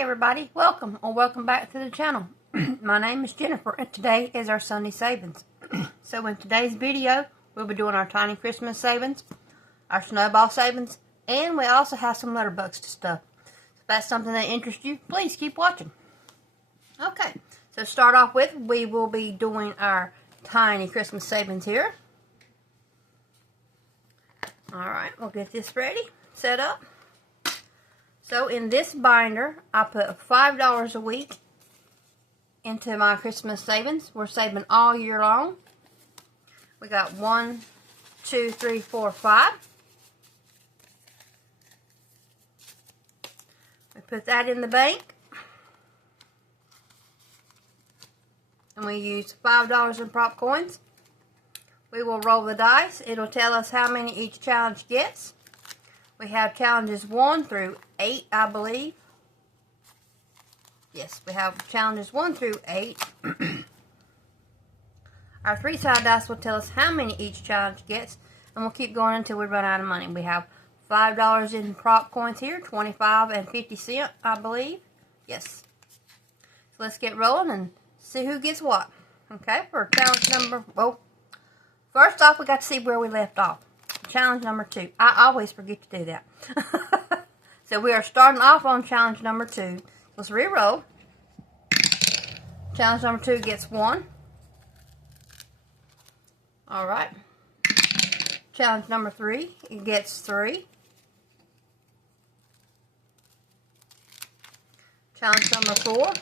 everybody, welcome or welcome back to the channel. My name is Jennifer and today is our Sunday savings. So in today's video we'll be doing our tiny Christmas savings, our snowball savings, and we also have some letter bugs to stuff. If that's something that interests you, please keep watching. Okay, so to start off with, we will be doing our tiny Christmas savings here. Alright, we'll get this ready, set up. So in this binder, I put $5 a week into my Christmas savings. We're saving all year long. We got 1, 2, 3, 4, 5. We put that in the bank. And we use $5 in prop coins. We will roll the dice. It'll tell us how many each challenge gets. We have challenges 1 through 8, I believe. Yes, we have challenges 1 through 8. Our 3-sided dice will tell us how many each challenge gets, and we'll keep going until we run out of money. We have $5 in prop coins here, 25 and 50 cents, I believe. Yes. So let's get rolling and see who gets what. Okay, for challenge number, first off, we got to see where we left off. Challenge number 2. I always forget to do that. So we are starting off on challenge number 2. Let's re-roll. Challenge number 2 gets 1. Alright. Challenge number 3, it gets 3. Challenge number 4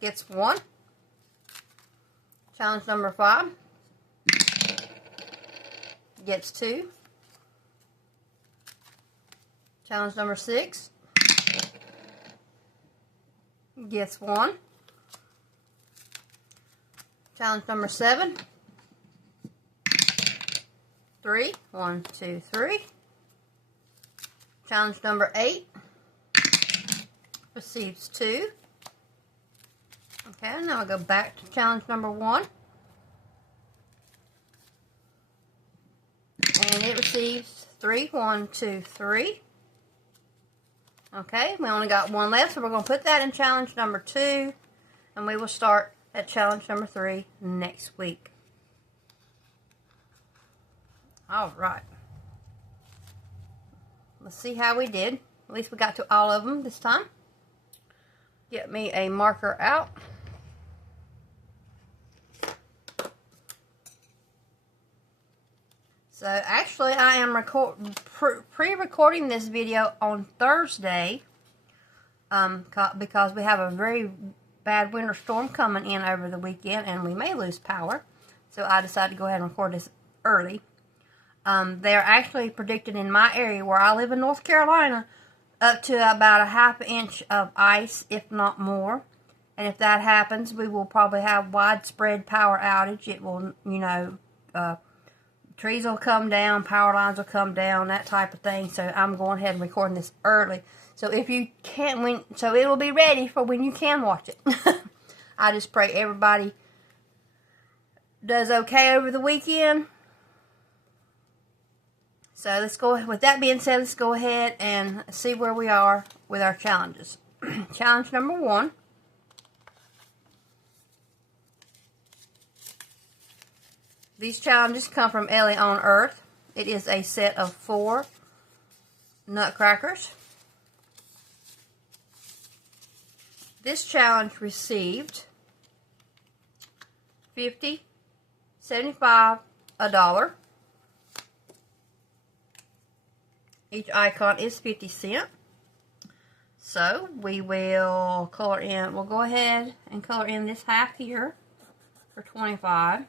gets 1. Challenge number 5 gets 2. Challenge number 6 gets 1. Challenge number 7, 3, 1, 2, 3. Challenge number 8 receives 2. Okay, now I'll go back to challenge number 1. And it receives 3, 1, 2, 3. Okay, we only got 1 left, so we're going to put that in challenge number 2, and we will start at challenge number 3 next week. Alright. Let's see how we did. At least we got to all of them this time. Get me a marker out. So actually I am pre-recording this video on Thursday because we have a very bad winter storm coming in over the weekend and we may lose power. So I decided to go ahead and record this early. They're actually predicted in my area where I live in North Carolina up to about a ½ inch of ice, if not more. And if that happens, we will probably have widespread power outage. It will, trees will come down, power lines will come down, that type of thing. So I'm going ahead and recording this early. So if you can't, so it will be ready for when you can watch it. I just pray everybody does okay over the weekend. So let's go, with that being said, let's go ahead and see where we are with our challenges. Challenge number 1. These challenges come from Ellie on Earth. It is a set of 4 nutcrackers. This challenge received 50, 75, $1. Each icon is 50 cents. So we will color in, we'll go ahead and color in this half here for 25.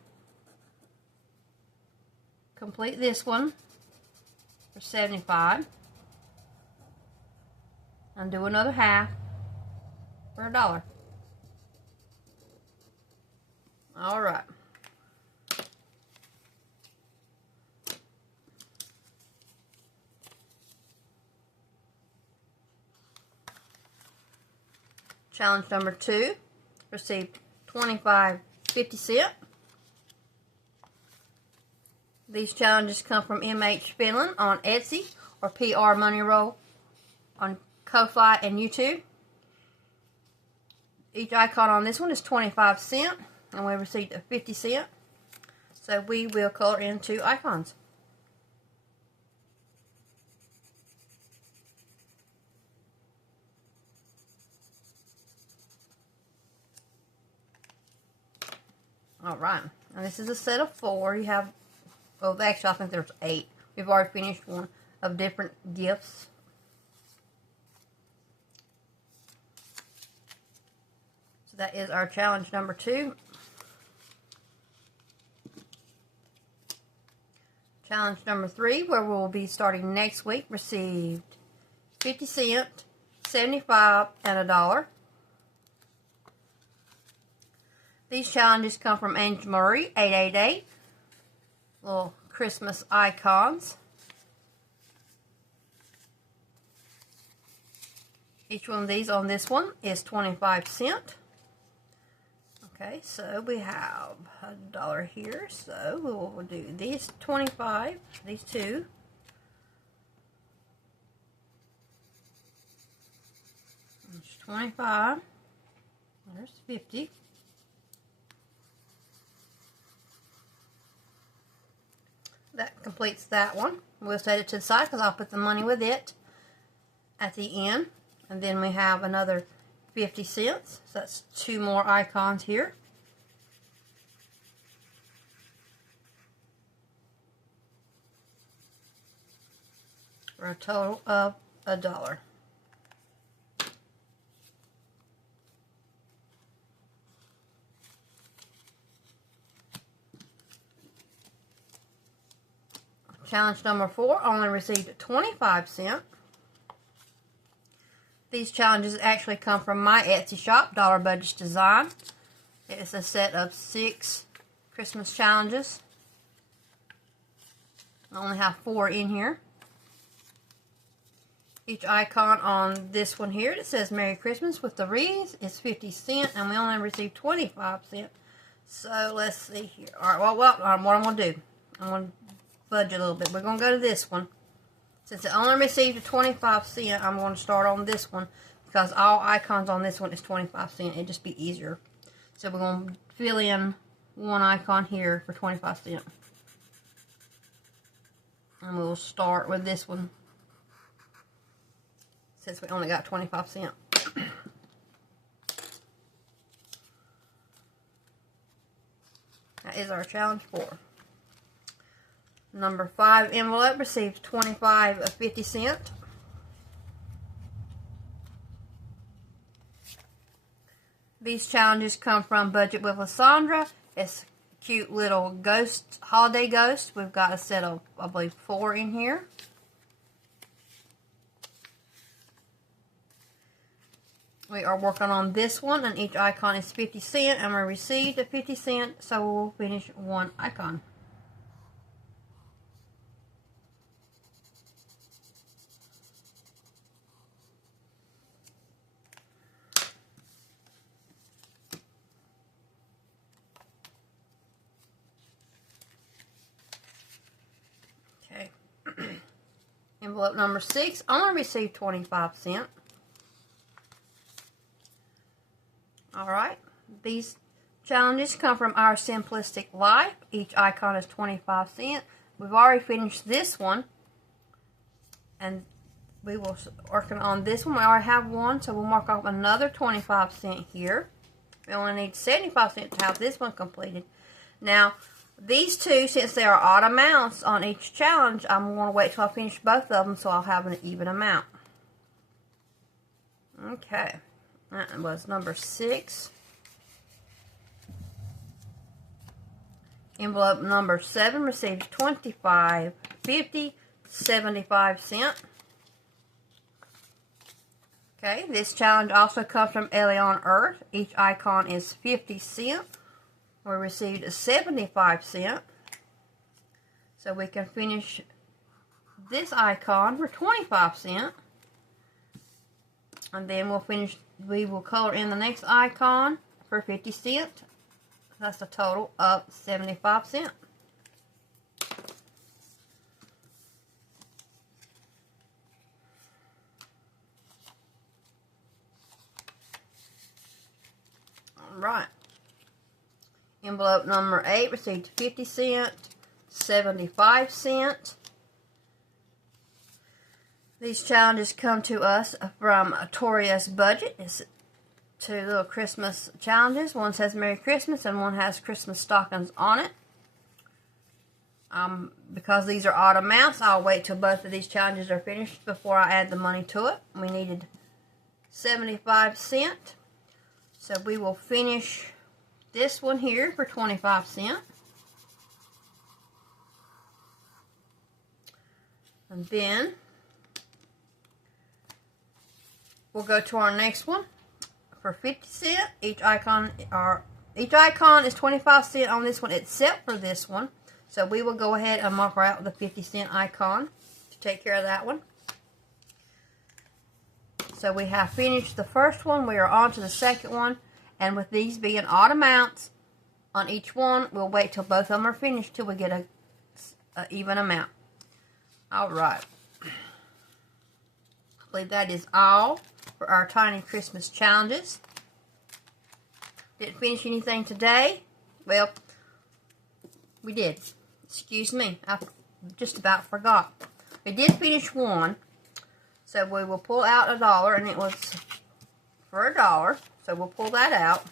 Complete this one for 75. And do another half for $1. Alright. Challenge number 2 received 25, 50 cents. These challenges come from MHFinland on Etsy or PR Money Roll on Ko-Fi and YouTube. Each icon on this one is 25 cents, and we received a 50 cent. So we will color in 2 icons. Alright, and this is a set of 4. You have, well, actually I think there's 8. We've already finished one of different gifts. So that is our challenge number 2. Challenge number 3, where we will be starting next week, received 50 cents, 75, and $1. These challenges come from Angel Marie, 888. Little Christmas icons. Each one of these on this one is 25 cents. Okay, so we have $1 here. So we will do these 25, these 2. There's 25. There's 50. That completes that one. We'll set it to the side because I'll put the money with it at the end. And then we have another 50 cents. So that's 2 more icons here. For a total of $1. Challenge number 4 only received 25 cents. These challenges actually come from my Etsy shop, DollarBudgetsDesign. It's a set of 6 Christmas challenges. I only have 4 in here. Each icon on this one here that says Merry Christmas with the wreaths is 50 cents, and we only received 25 cents. So let's see here. Alright, what I'm going to do, I'm going to budget a little bit. We're going to go to this one. Since it only received a 25 cent, I'm going to start on this one because all icons on this one is 25 cents. It'd just be easier. So we're going to fill in one icon here for 25 cents. And we'll start with this one since we only got 25 cents. That is our challenge 4. Number 5 envelope receives 25 of 50 cents. These challenges come from Budget with Lysandra. It's a cute little ghost, holiday ghost. We've got a set of, I believe, 4 in here. We are working on this one, and each icon is 50 cents, and we received a 50 cents, so we'll finish one icon. Okay. Envelope number 6 only received 25 cents. Alright, these challenges come from Our Simplistic Life. Each icon is 25 cents. We've already finished this one, and we will working on this one. We already have one, so we'll mark off another 25 cents here. We only need 75 cents to have this one completed. Now, these 2, since they are odd amounts on each challenge, I'm going to wait till I finish both of them so I'll have an even amount. Okay. That was number 6. Envelope number 7 received 25, 50, 75 cents. Okay, this challenge also comes from Ellie on Earth. Each icon is 50 cents. We received a 75 cents. So we can finish this icon for 25 cents. And then we will color in the next icon for 50 cents. That's a total of 75 cents. Envelope number 8 received 50 cents, 75 cents. These challenges come to us from Toria's Budget. It's 2 little Christmas challenges. One says Merry Christmas and one has Christmas stockings on it. Because these are odd amounts, I'll wait till both of these challenges are finished before I add the money to it. We needed 75 cents. So we will finish this one here for 25 cents. And then we'll go to our next one for 50 cents. Each icon is 25 cents on this one except for this one. So we will go ahead and mark out the 50 cent icon to take care of that one. So we have finished the first one. We are on to the second one. And with these being odd amounts on each one, we'll wait till both of them are finished till we get a even amount. Alright. I believe that is all for our tiny Christmas challenges. Didn't finish anything today. Well, we did. Excuse me. I just about forgot. We did finish one. So we will pull out $1, and it was for $1. So we'll pull that out.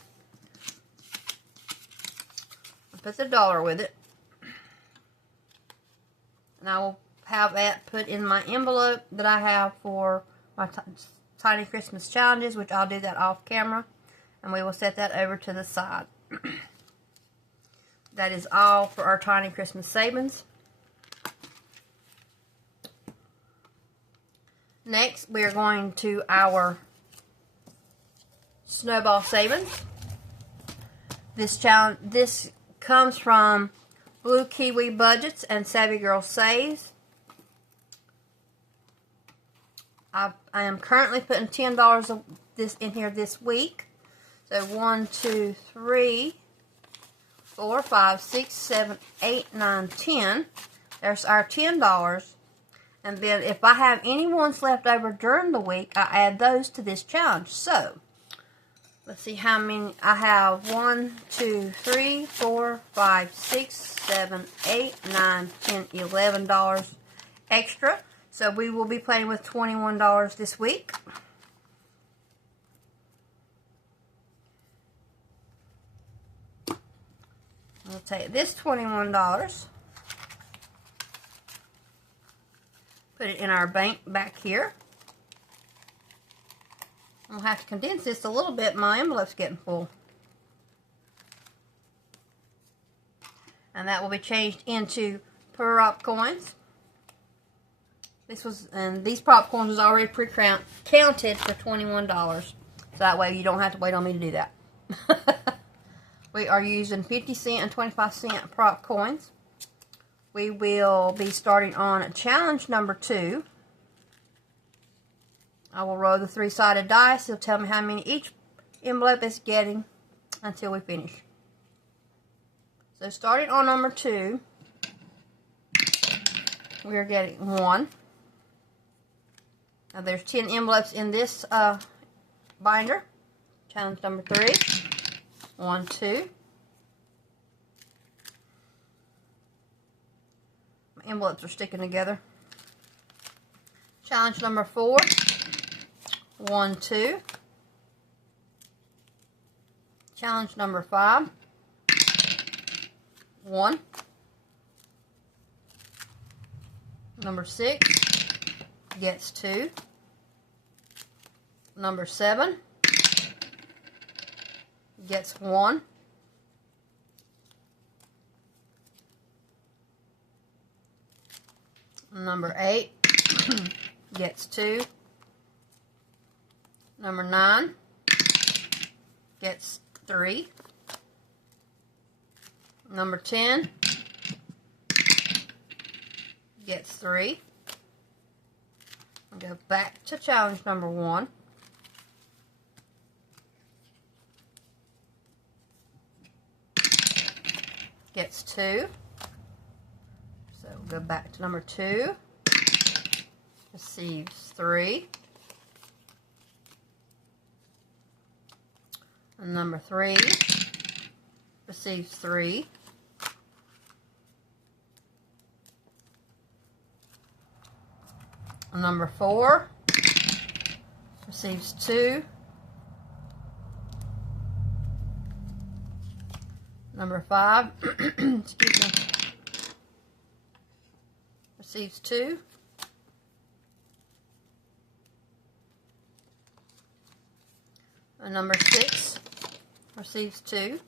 Put the $1 with it. And I will have that put in my envelope that I have for my tiny Christmas challenges, which I'll do that off camera. And we will set that over to the side. That is all for our tiny Christmas savings. Next, we are going to our Snowball Savings. This comes from Blue Kiwi Budgets and Savvy Girl Saves. I am currently putting $10 of this in here this week. So 1, 2, 3, 4, 5, 6, 7, 8, 9, 10. There's our $10. And then if I have any ones left over during the week, I add those to this challenge. So, let's see how many I have. 1, 2, 3, 4, 5, 6, 7, 8, 9, 10, $11 extra. So we will be playing with $21 this week. We'll take this $21, put it in our bank back here. I'll have to condense this a little bit. My envelope's getting full. And that will be changed into prop coins. These prop coins was already pre-counted for $21. So that way you don't have to wait on me to do that. We are using 50 cent and 25 cent prop coins. We will be starting on challenge number 2. I will roll the 3-sided dice. It'll tell me how many each envelope is getting until we finish. So starting on number 2, we are getting 1. Now there's 10 envelopes in this binder. Challenge number 3. 1, 2. My envelopes are sticking together. Challenge number 4. 1, 2. Challenge number 5. 1. Number 6 gets 2. Number 7 gets 1. Number 8 gets 2. Number 9 gets 3. Number 10 gets 3. I'll go back to challenge number 1. Gets 2. So we'll go back to number 2. Receives 3. And number 3 receives 3. Number 4 receives 2. Number 5, excuse me, receives 2. And number 6 receives 2.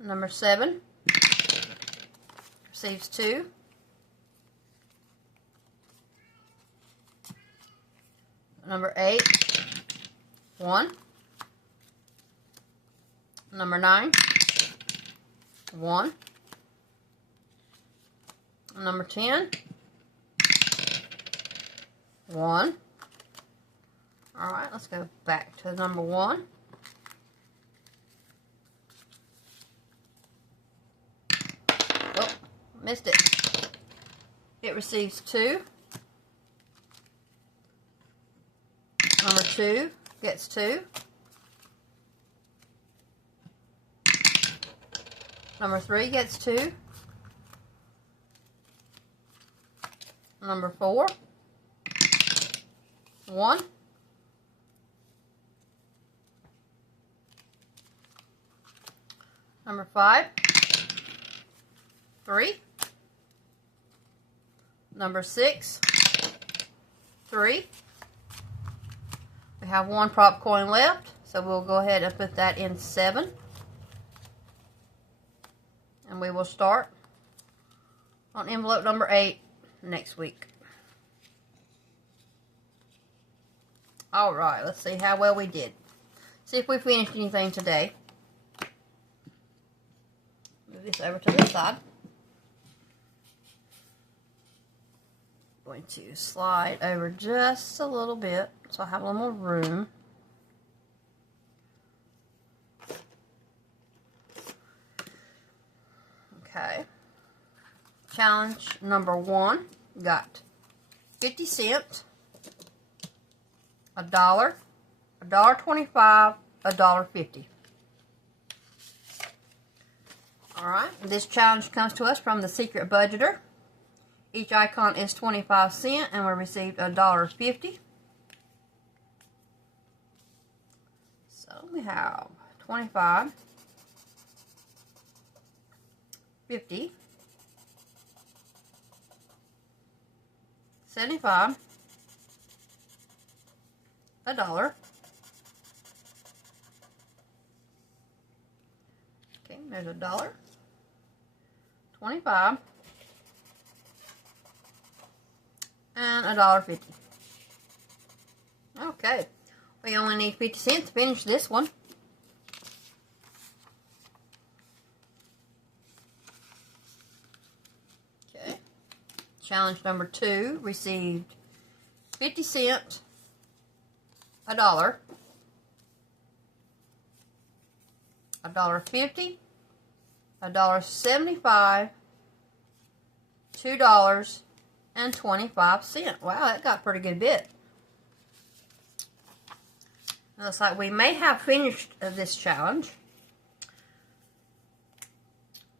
Number 7 receives 2. Number 8, 1. Number 9, 1. Number 10, 1. Alright, let's go back to number 1. Oh, missed it. It receives 2. Number 2 gets 2. Number 3 gets 2. Number 4, 1. Number 5, 3. Number 6, 3. We have 1 prop coin left, so we'll go ahead and put that in 7. And we will start on envelope number 8 next week. Alright, let's see how well we did. See if we finished anything today. Move this over to the side. Going to slide over just a little bit so I have a little more room. Okay. Challenge number 1 got 50 cents, $1, $1.25, $1.50. Alright, this challenge comes to us from the Secret Budgeter. Each icon is 25 cents and we received $1.50. So we have 25, 50, 75, $1. Okay, there's $1, 25, and $1.50. Okay, we only need 50 cents to finish this one. Okay, challenge number 2 received 50 cents, $1, $1.50, $1.75, $2.25. Wow, that got a pretty good bit. Looks like we may have finished this challenge.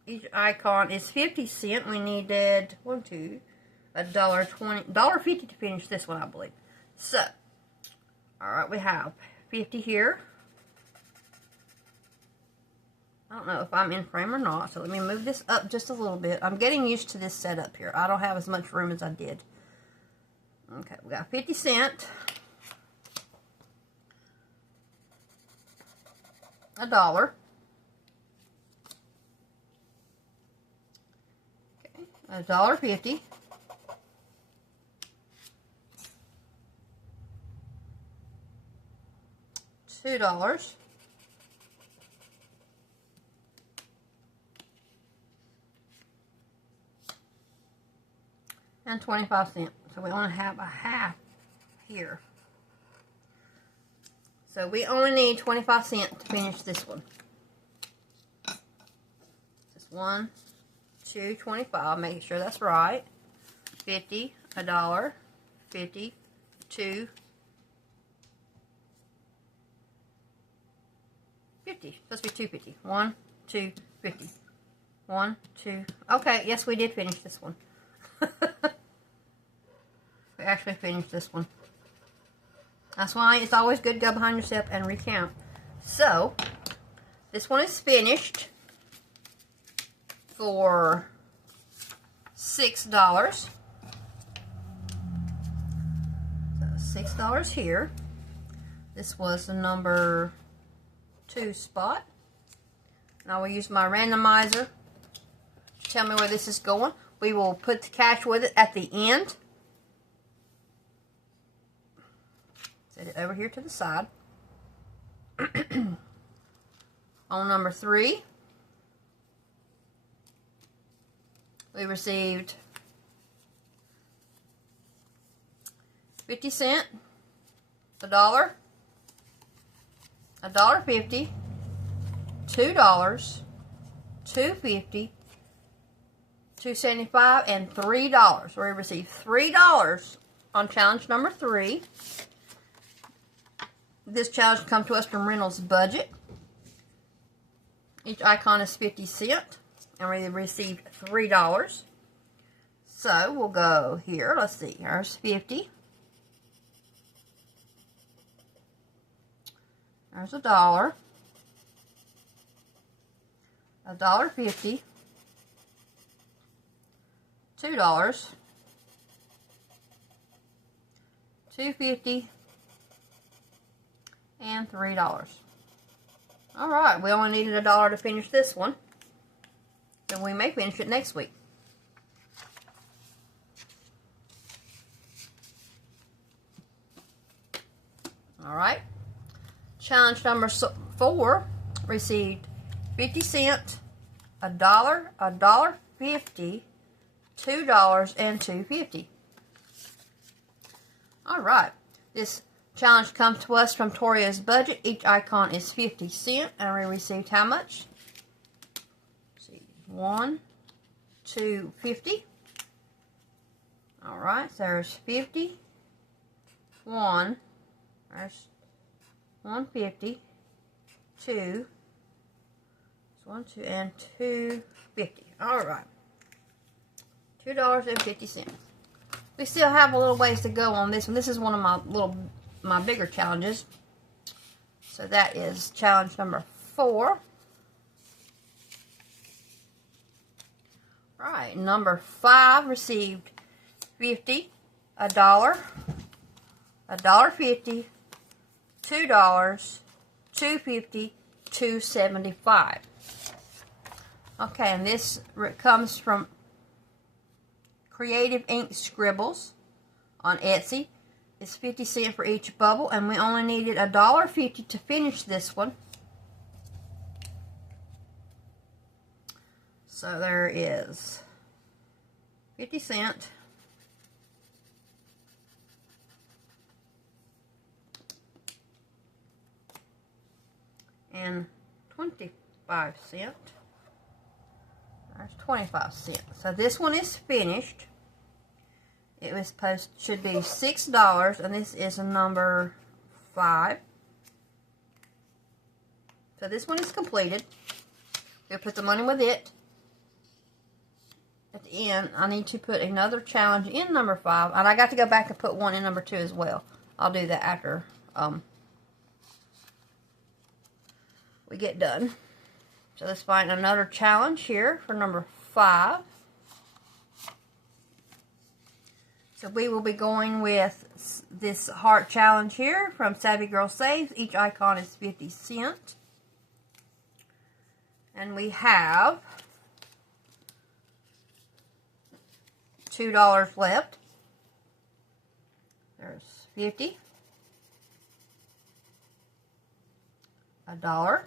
Each icon is 50 cents. We needed $1.50 to finish this one, I believe. So, alright, we have 50 here. I don't know if I'm in frame or not, so let me move this up just a little bit. I'm getting used to this setup here. I don't have as much room as I did. Okay, we got 50 cents, $1, okay, $1.50, $2, and 25 cents. So we only have a half here. So we only need 25 cents to finish this one. Just 1, 2, 25. Make sure that's right. 50, $1, 50, 2, 50. Supposed to be 250. 1, 2, 50. 1, 2. Okay, yes, we did finish this one. We actually finished this one. That's why it's always good to go behind yourself and recount. So, this one is finished for $6. So $6 here. This was the number 2 spot. And I will use my randomizer to tell me where this is going. We will put the cash with it at the end. Set it over here to the side. On number 3, we received 50 cents, $1, $1.50, $2, $2.50, $2.75, and $3. We received $3 on challenge number 3. This challenge comes to us from Reynolds Budget. Each icon is 50 cents, and we received $3. So we'll go here. Let's see. There's 50. There's $1, $1.50, $2, $2.50, and $3. All right, we only needed $1 to finish this one, and we may finish it next week. All right. Challenge number 4 received 50 cents, $1, $1.50, $2, and $2.50. All right. This challenge comes to us from Toria's Budget. Each icon is 50 cents, and we received how much? Let's see, 1, 2, 50. All right, so there's 50. There's 150, 2, 1, 2, and 250. All right, $2.50. We still have a little ways to go on this one. This is one of my bigger challenges. So that is challenge number 4. All right, number 5 received 50, $1, $1.50, $2, $2.50, $2.75. Okay, and this comes from Creative Ink Scribbles on Etsy. It's 50 cents for each bubble, and we only needed $1.50 to finish this one. So there is 50 cents. And 25 cents. There's 25 cents. So this one is finished. It was should be $6, and this is a number 5. So this one is completed. We'll put the money with it. At the end, I need to put another challenge in number 5, and I got to go back and put one in number 2 as well. I'll do that after we get done. So let's find another challenge here for number 5. So we will be going with this heart challenge here from Savvy Girl Saves. Each icon is 50 cents. And we have $2 left. There's 50. $1.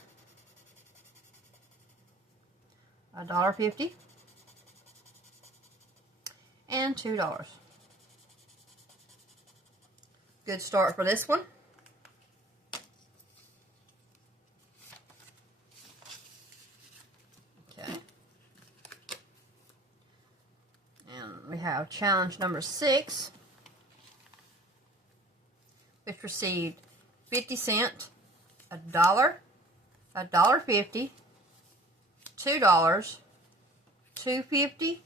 $1.50. And $2. Good start for this one. Okay. And we have challenge number 6, which received 50 cents, $1, $1.50, $2, $2.50,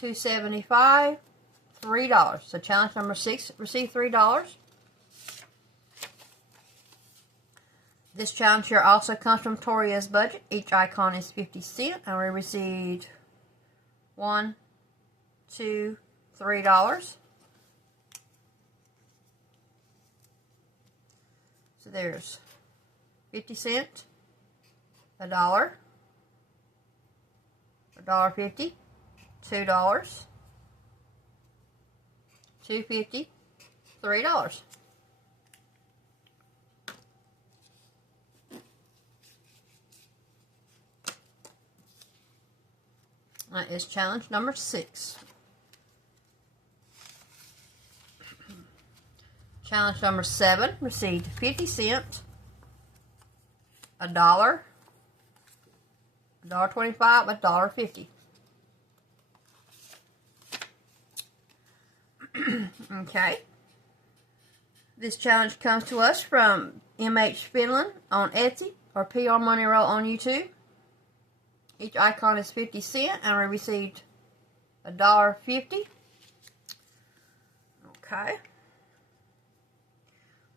$2.75, $3. So challenge number 6 received $3. This challenge here also comes from Toria's budget. Each icon is 50 cents, and we received $1, $2, $3. So there's 50 cents, $1, $1.50, $2, $2.50, $3. That is challenge number 6. Challenge number 7 received 50 cents, $1, $1.25, $1.50. Okay. This challenge comes to us from MHFinland on Etsy or PR Money Roll on YouTube. Each icon is 50 cents, and we received $1.50. Okay.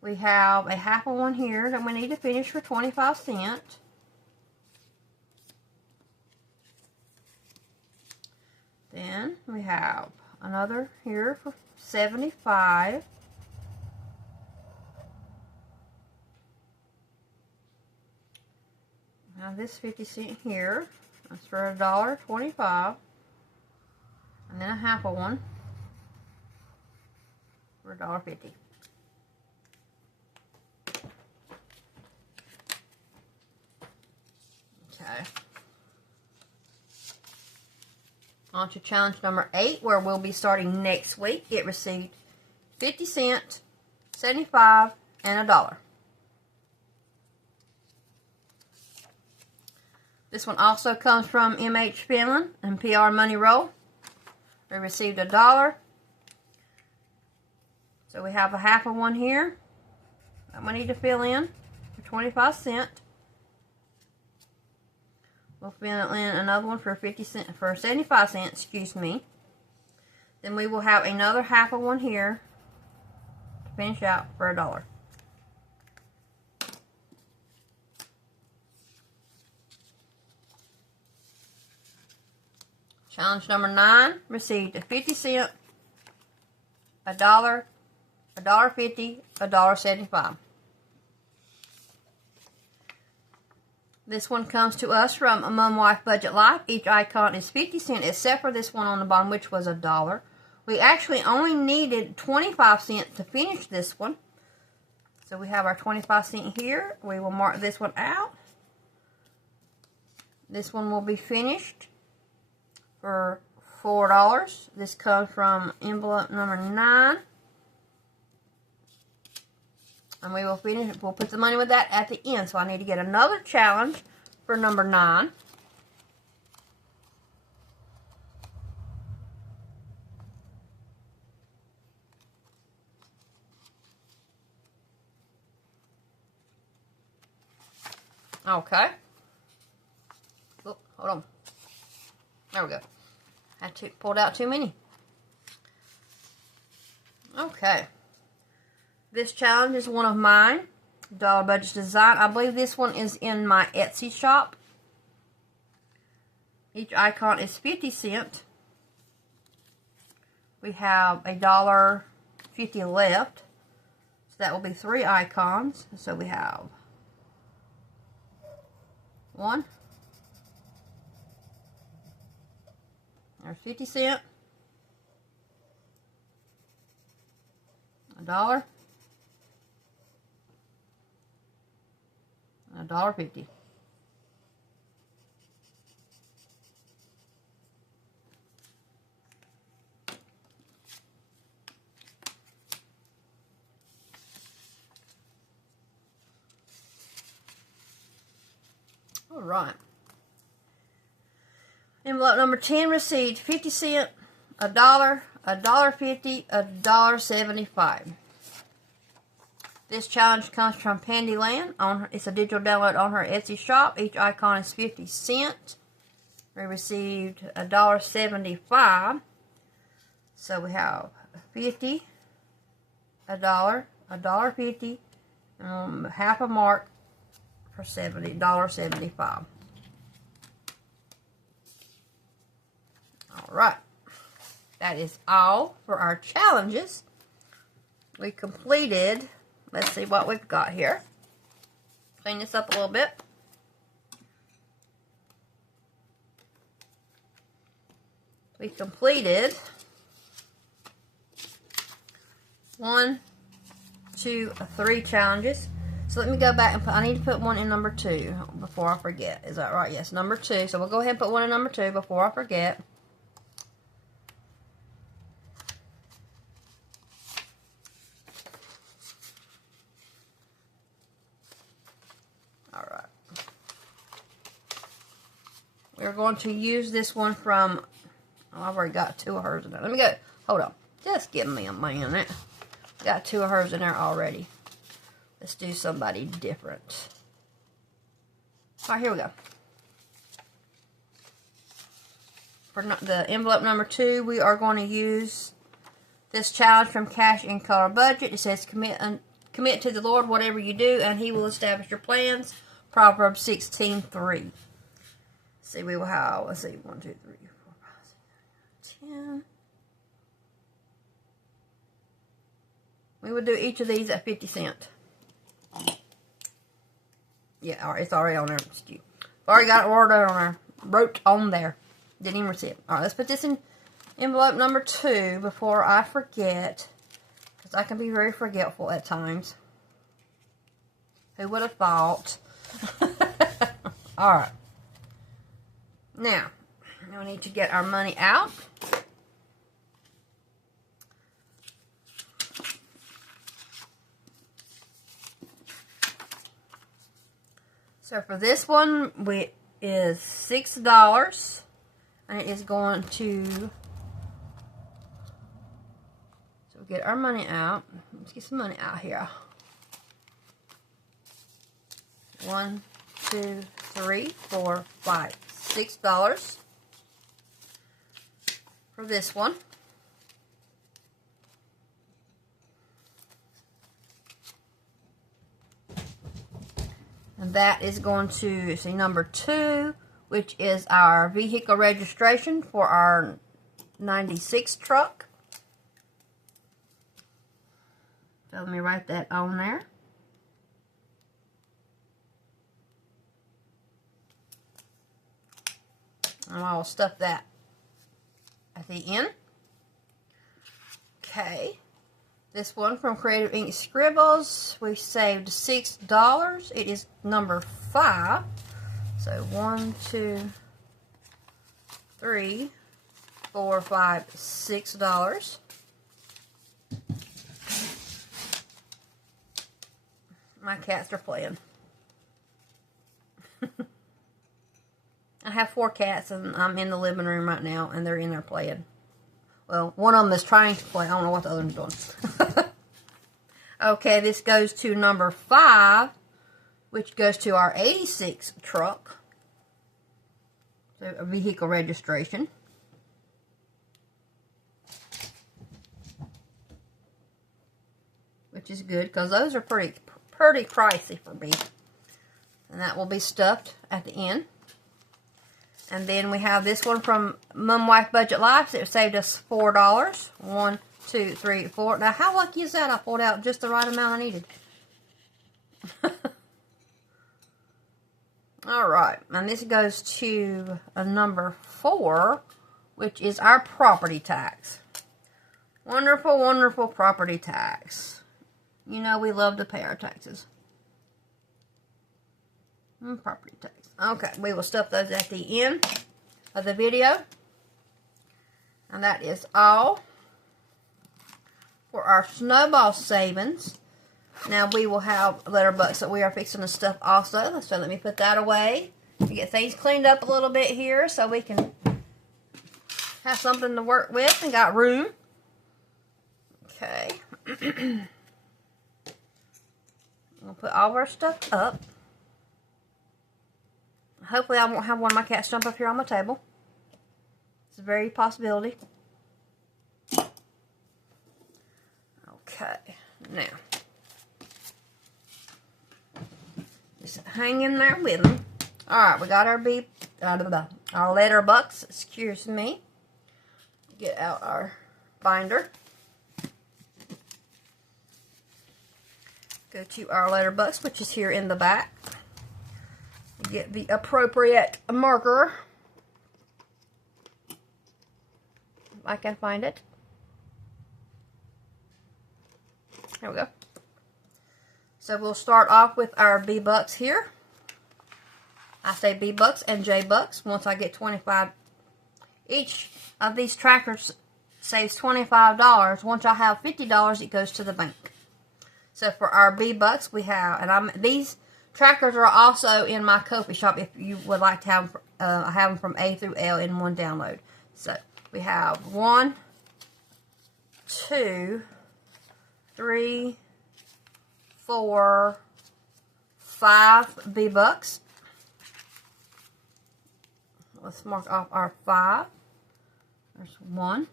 We have a half of one here that we need to finish for 25 cents. Then we have another here for 75. Now this 50 cent here, that's for $1.25. And then a half of one for $1.50. Okay. On to challenge number 8, where we'll be starting next week. It received 50 cents, 75, and $1. This one also comes from MHFinland and PR Money Roll. We received $1. So we have a half of one here that we need to fill in for 25 cents. We'll fill in another one for 50 cents, for 75 cents, excuse me. Then we will have another half of one here to finish out for $1. Challenge number 9 received a 50 cent, $1, $1.50, $1.75. This one comes to us from a Mum Wife Budget Life. Each icon is 50 cents except for this one on the bottom, which was $1. We actually only needed 25 cents to finish this one. So we have our 25 cent here. We will mark this one out. This one will be finished for $4. This comes from envelope number 9. And we will finish, we'll put the money with that at the end. So I need to get another challenge for number 9. Okay. Oh, hold on. There we go. I pulled out too many. Okay. This challenge is one of mine, DollarBudgetsDesign. I believe this one is in my Etsy shop. Each icon is 50 cents. We have $1.50 left. So that will be 3 icons. So we have 1. There's 50 cents. $1. $1.50. All right. Envelope number 10 received 50 cents, $1, $1.50, $1.75. This challenge comes from Pandyland. It's a digital download on her Etsy shop. Each icon is 50 cents. We received $1.75. So we have 50, $1, $1.50, half a mark for $70.75. All right. That is all for our challenges. We completed, let's see what we've got here. Clean this up a little bit. We completed 1, 2, 3 challenges. So let me go back and I need to put one in number 2 before I forget. Is that right? Yes, number 2. So we'll go ahead and put one in number 2 before I forget. All right. We're going to use this one from, I've already got 2 of hers in there. Let me go, hold on. Just give me a minute. Got 2 of hers in there already. Let's do somebody different. All right, here we go. For the envelope number 2, we are going to use this challenge from Cash in Color Budget. It says, commit to the Lord whatever you do, and He will establish your plans. Proverbs 16:3. See, we will have, let's see, 1, 2, 3, 4, 5, 6, 7, 8, 10. We would do each of these at 50 cents. Yeah, all right, it's already on there. I've already got it ordered on there. Wrote on there. Didn't even receive it. All right, let's put this in envelope number 2 before I forget. Because I can be very forgetful at times. Who would have thought? All right. Now, we need to get our money out. So for this one, is $6, and it is going to, so we get our money out. Let's get some money out here. 1, 2, 3, 4, 5, $6 for this one. And that is going to, see, number 2, which is our vehicle registration for our 96 truck. So let me write that on there. And I'll stuff that at the end. Okay. This one from Creative Ink Scribbles, we saved $6. It is number 5. So 1, 2, 3, 4, 5, $6. My cats are playing. I have 4 cats, and I'm in the living room right now, and they're in there playing. Well, one of them is trying to play. I don't know what the other one's doing. Okay, this goes to number 5, which goes to our 86 truck. So, a vehicle registration. Which is good, because those are pretty pricey for me. And that will be stuffed at the end. And then we have this one from Mum Wife Budget Life. It saved us $4. 1, 2, 3, 4. Now, how lucky is that? I pulled out just the right amount I needed. All right. And this goes to a number 4, which is our property tax. Wonderful, wonderful property tax. You know we love to pay our taxes. Property tax. Okay, we will stuff those at the end of the video. And that is all for our Snowball Savings. Now we will have letter bucks that we are fixing to stuff also. So let me put that away. To get things cleaned up a little bit here so we can have something to work with and got room. Okay. We'll put all of our stuff up. Hopefully I won't have one of my cats jump up here on my table. It's a very possibility. Okay, now. Just hang in there with me. Alright, we got our our letter bucks. Excuse me. Get out our binder. Go to our letter bucks, which is here in the back. Get the appropriate marker. If I can find it. There we go. So we'll start off with our B bucks here. I say B bucks and J bucks. Once I get 25, each of these trackers saves $25. Once I have $50, it goes to the bank. So for our B bucks, we have, and these trackers are also in my Ko-fi shop if you would like to have. I have them from A through L in one download. So we have 1, 2, 3, 4, 5 B bucks. Let's mark off our 5. There's 1,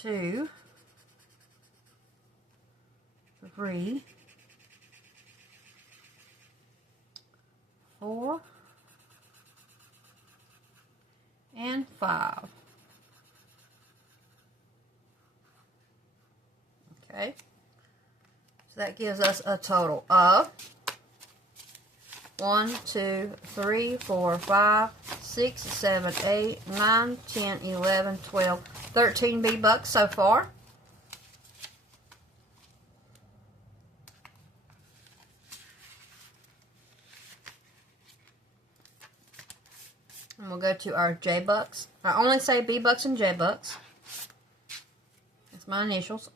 2, 3, 4, and 5. Okay, so that gives us a total of 1, 2, 3, 4, 5, 6, 7, 8, 9, 10, 11, 12, 13 B bucks so far. And we'll go to our J bucks. I only say B bucks and J bucks. That's my initials.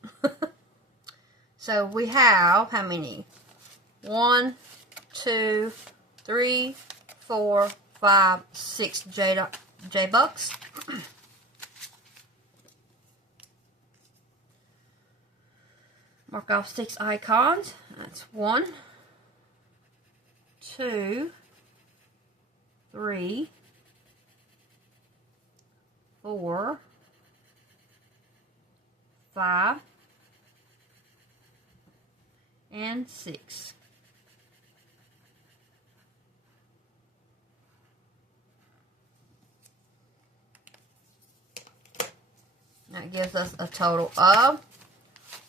So we have how many? 1, 2, 3, 4, 5, 6 J bucks. Mark off 6 icons. That's 1, 2, 3, 4, 5, and 6. That gives us a total of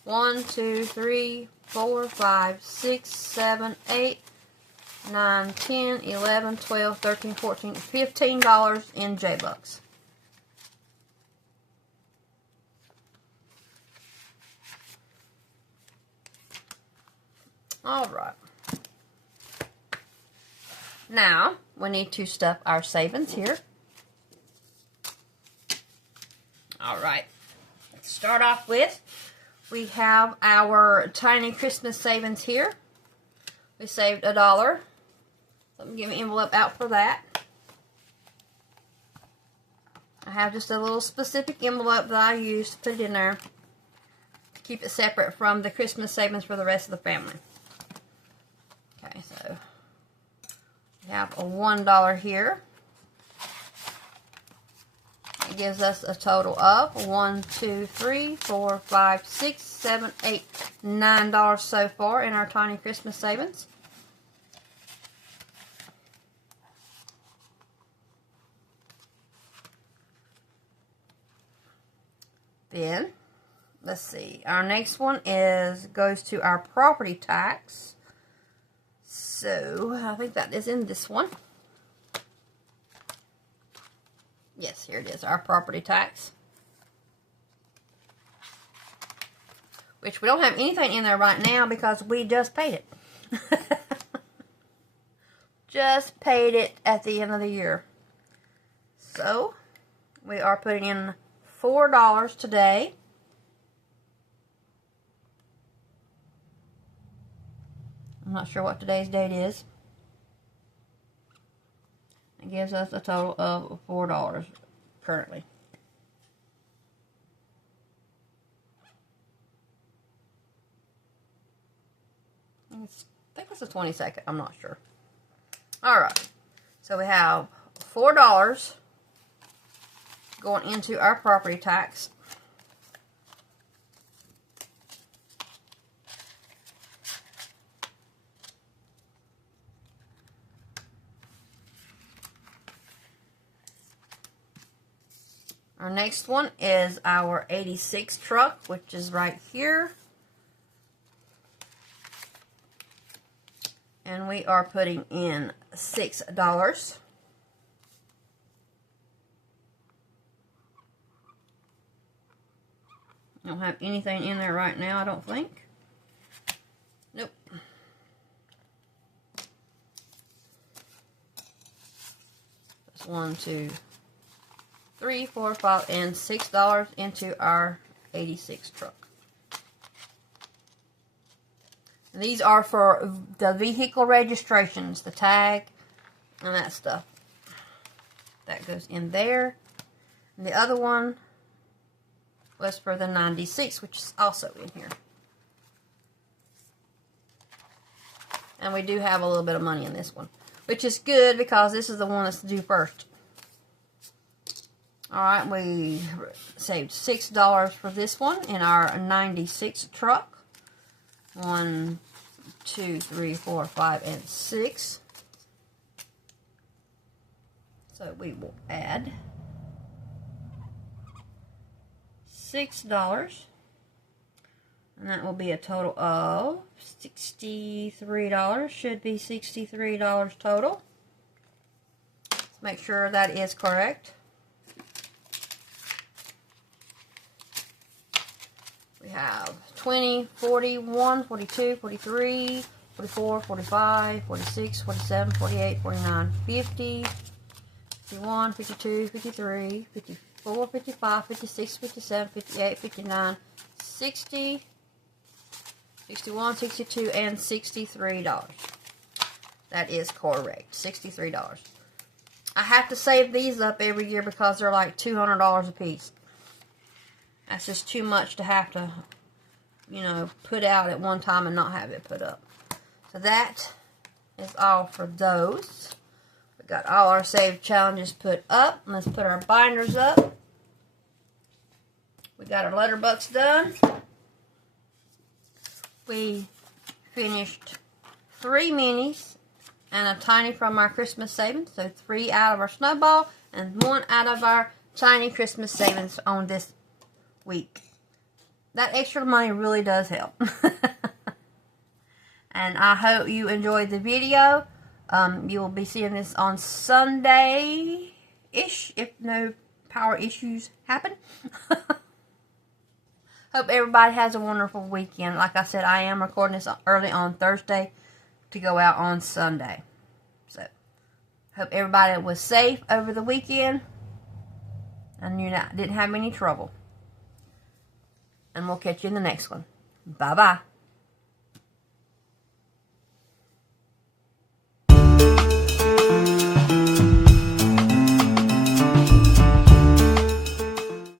1, 2, 3, 4, 5, 6, 7, 8, 9, 10, 11, 12, 13, 14, $15 in J bucks. Alright. Now, we need to stuff our savings here. Alright. Let's start off with, we have our tiny Christmas savings here. We saved $1. Let me get my envelope out for that. I have just a little specific envelope that I use to put it in there to keep it separate from the Christmas savings for the rest of the family. Okay, so we have a $1 here. It gives us a total of 1, 2, 3, 4, 5, 6, 7, 8, $9 so far in our tiny Christmas savings. Then, let's see, our next one goes to our property tax. So, I think that is in this one. Yes, here it is, our property tax. Which we don't have anything in there right now because we just paid it. Just paid it at the end of the year. So, we are putting in $4 today. I'm not sure what today's date is. It gives us a total of $4 currently. I think it's the 22nd. I'm not sure. Alright. So we have $4 going into our property tax. Our next one is our 86 truck, which is right here. And we are putting in $6. I don't have anything in there right now, I don't think. Nope. That's 1, 2, 3, 4, 5, and $6 into our 86 truck. And these are for the vehicle registrations, the tag, and that stuff. That goes in there. And the other one was for the 96, which is also in here. And we do have a little bit of money in this one, which is good because this is the one that's due first. Alright, we saved $6 for this one in our 96 truck. 1, 2, 3, 4, 5, and 6. So we will add $6. And that will be a total of $63. Should be $63 total. Let's make sure that is correct. We have 20, 41, 42, 43, 44, 45, 46, 47, 48, 49, 50, 51, 52, 53, 54, 55, 56, 57, 58, 59, 60, 61, 62, and $63. That is correct. $63. I have to save these up every year because they're like $200 a piece. That's just too much to have to, you know, put out at one time and not have it put up. So that is all for those. We got all our saved challenges put up. Let's put our binders up. We got our letter bucks done. We finished 3 minis and a tiny from our Christmas savings. So 3 out of our snowball and 1 out of our tiny Christmas savings on this week. That extra money really does help. And I hope you enjoyed the video. You will be seeing this on Sunday-ish if no power issues happen. Hope everybody has a wonderful weekend. Like I said, I am recording this early on Thursday to go out on Sunday. So, hope everybody was safe over the weekend and you didn't have any trouble. And we'll catch you in the next one. Bye-bye.